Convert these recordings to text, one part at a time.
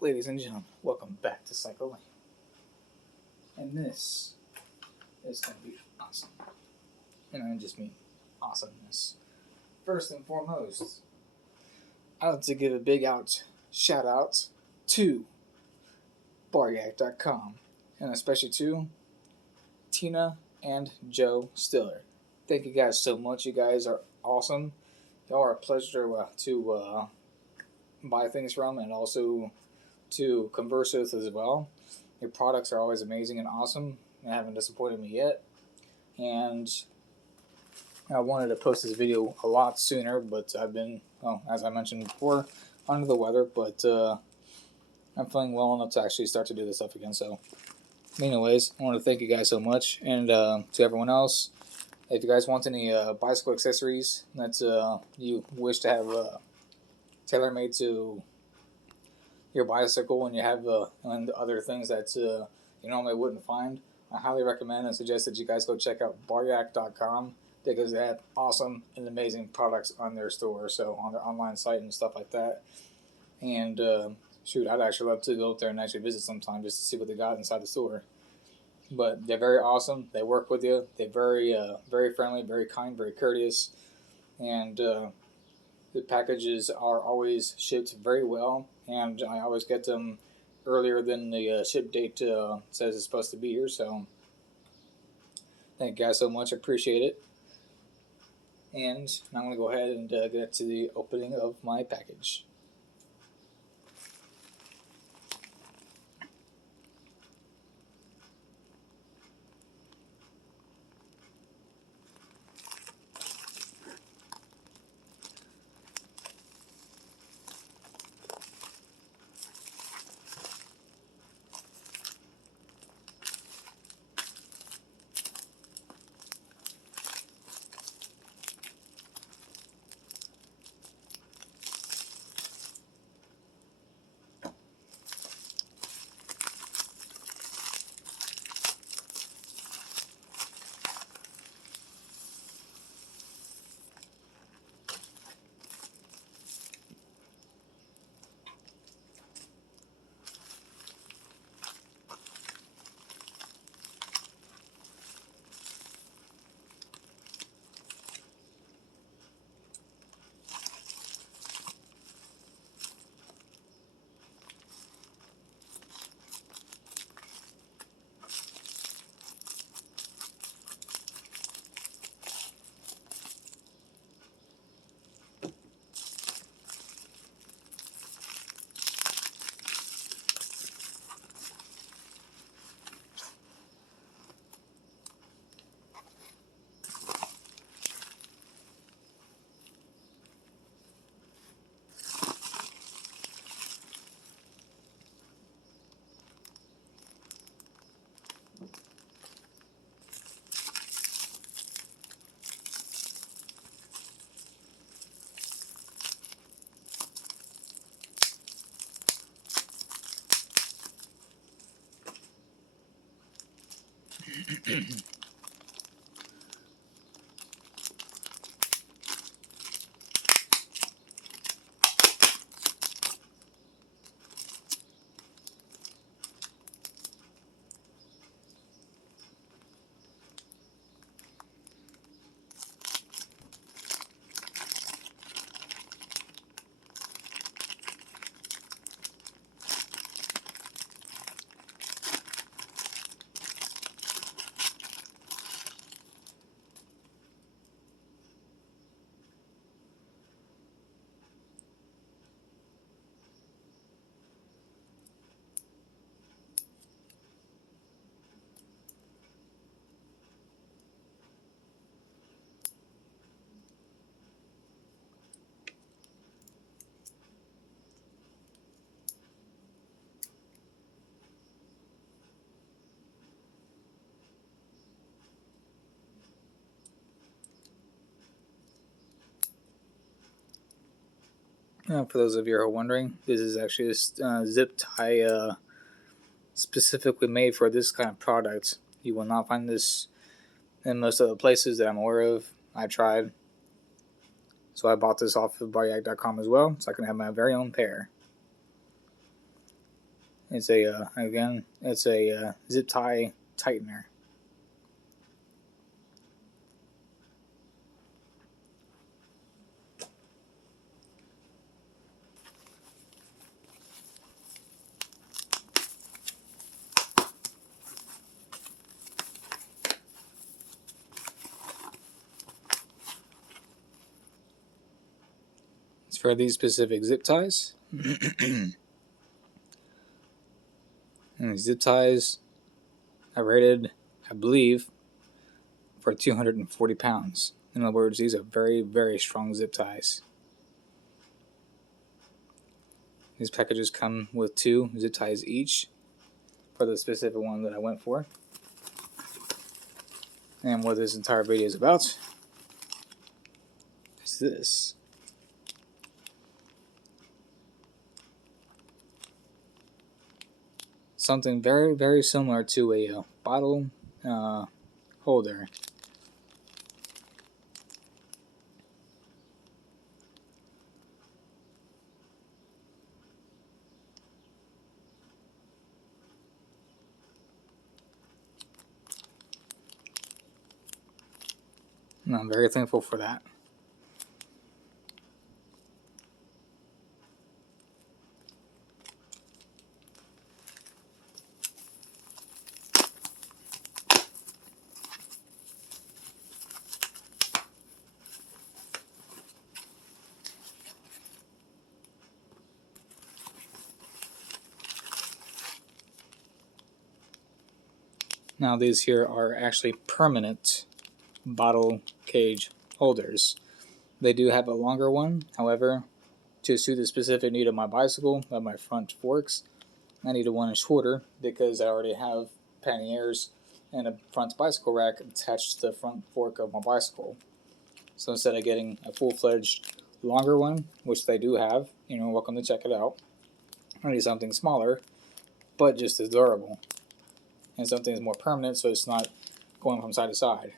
Ladies and gentlemen, welcome back to Cycle Lane. And this is going to be awesome. And I just mean awesomeness. First and foremost, I'd like to give a big shout out to Baryak.com, and especially to Tina and Joe Stiller. Thank you guys so much. You guys are awesome. Y'all are a pleasure to buy things from and also to converse with as well. Your products are always amazing and awesome and haven't disappointed me yet. And I wanted to post this video a lot sooner, but I've been, as I mentioned before, under the weather, but I'm feeling well enough to actually start to do this stuff again. So anyways, I want to thank you guys so much, and to everyone else, if you guys want any bicycle accessories that you wish to have tailor-made to your bicycle, and you have and other things that you normally wouldn't find, I highly recommend and suggest that you guys go check out Baryak.com, because they have awesome and amazing products on their store, so on their online site and stuff like that. And I'd actually love to go up there and actually visit sometime just to see what they got inside the store. But they're very awesome. They work with you. They're very friendly, very kind, very courteous, and the packages are always shipped very well. And I always get them earlier than the ship date says it's supposed to be here. So thank you guys so much. I appreciate it. And now I'm going to go ahead and get to the opening of my package. For those of you who are wondering, this is actually a zip tie specifically made for this kind of product. You will not find this in most of the places that I'm aware of. I tried. So I bought this off of Baryak.com as well, so I can have my very own pair. It's a again, it's a zip tie tightener. It's for these specific zip ties. And these zip ties are rated, I believe, for 240 pounds. In other words, these are very, very strong zip ties. These packages come with 2 zip ties each for the specific one that I went for. And what this entire video is about is this. Something very, very similar to a bottle holder. And I'm very thankful for that. Now these here are actually permanent bottle cage holders. They do have a longer one, however, to suit the specific need of my bicycle, of my front forks, I needed one shorter because I already have panniers and a front bicycle rack attached to the front fork of my bicycle. So instead of getting a full-fledged longer one, which they do have, welcome to check it out, I need something smaller, but just as durable. And something that's more permanent so it's not going from side to side.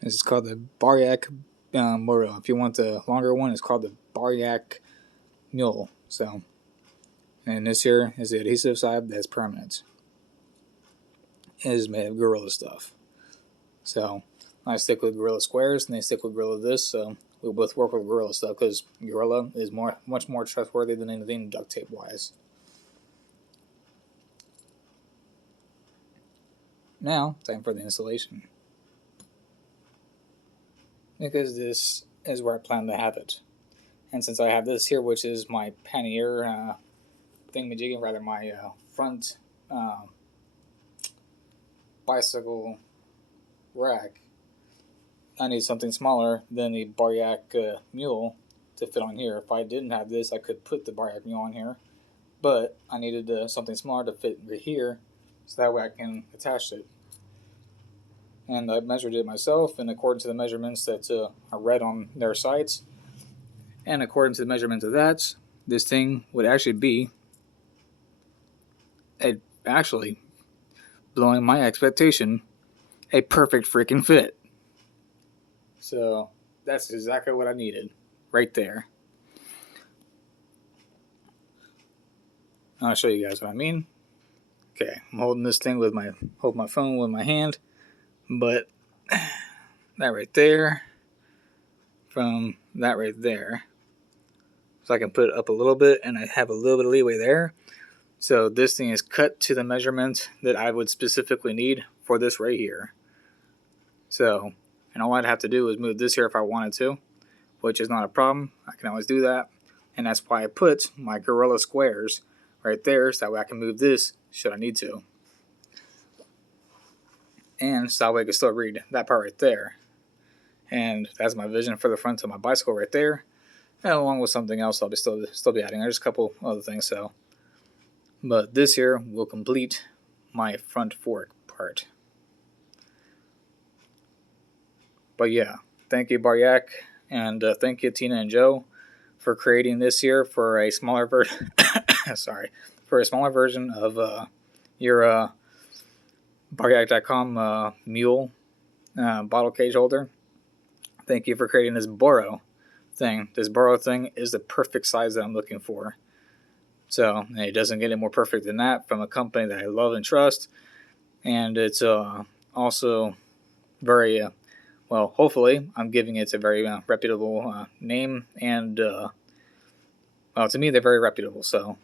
This is called the Baryak Burro. If you want the longer one, it's called the Baryak Mule. So, and this here is the adhesive side that's permanent. It is made of Gorilla stuff. So, I stick with Gorilla squares, and they stick with Gorilla this. So, we both work with Gorilla stuff because Gorilla is much more trustworthy than anything duct tape wise. Now, time for the installation. Because this is where I plan to have it. And since I have this here, which is my pannier thingamajiggy, rather my front bicycle rack, I need something smaller than the Baryak Mule to fit on here. If I didn't have this, I could put the Baryak Mule on here, but I needed something smaller to fit right here, so that way I can attach it. And I measured it myself, and according to the measurements that are read on their sites, and according to the measurements of that, this thing would actually be actually blowing my expectation, a perfect freaking fit. So that's exactly what I needed right there. I'll show you guys what I mean. Okay, I'm holding this thing with my phone with my hand, but that right there from that right there, so I can put it up a little bit, and I have a little bit of leeway there. So this thing is cut to the measurement that I would specifically need for this right here. So, and all I'd have to do is move this here if I wanted to, which is not a problem. I can always do that. And that's why I put my Gorilla squares right there, so that way I can move this should I need to. And so that way I can still read that part right there. And that's my vision for the front of my bicycle right there. And along with something else I'll be still be adding. There's a couple other things, so. But this here will complete my front fork part. But yeah, thank you Baryak And thank you, Tina and Joe, for creating this here for a smaller version. Sorry, for a smaller version of your Baryak.com mule bottle cage holder. Thank you for creating this Burro thing. This Burro thing is the perfect size that I'm looking for. So it doesn't get any more perfect than that from a company that I love and trust. And it's also very, well, hopefully I'm giving it a very reputable name. And, well, to me, they're very reputable. So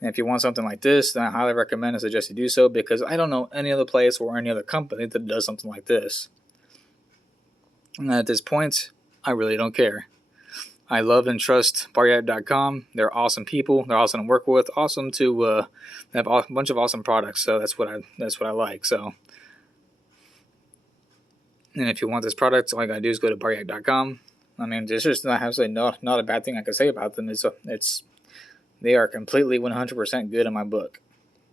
if you want something like this, then I highly recommend and suggest you do so, because I don't know any other place or any other company that does something like this. And at this point, I really don't care. I love and trust Baryak.com. They're awesome people. They're awesome to work with. Awesome to have a bunch of awesome products. So that's what I like. So, and if you want this product, all you gotta do is go to Baryak.com. I mean, there's just not a bad thing I can say about them. They are completely 100% good in my book,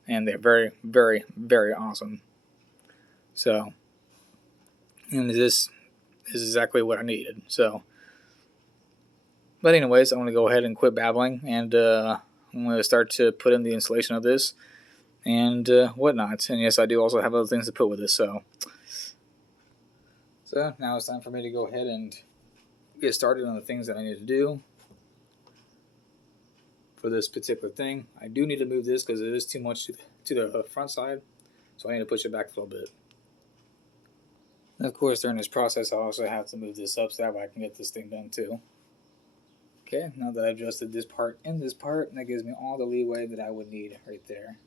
and they're very, very, very awesome. So, and this is exactly what I needed. So. But anyways, I'm going to go ahead and quit babbling, and I'm going to start to put in the installation of this and whatnot. And yes, I do also have other things to put with this. So now it's time for me to go ahead and get started on the things that I need to do for this particular thing. I do need to move this because it is too much to the front side, so I need to push it back a little bit. And of course, during this process, I also have to move this up so that way I can get this thing done too. Okay, now that I've adjusted this part and this part, that gives me all the leeway that I would need right there.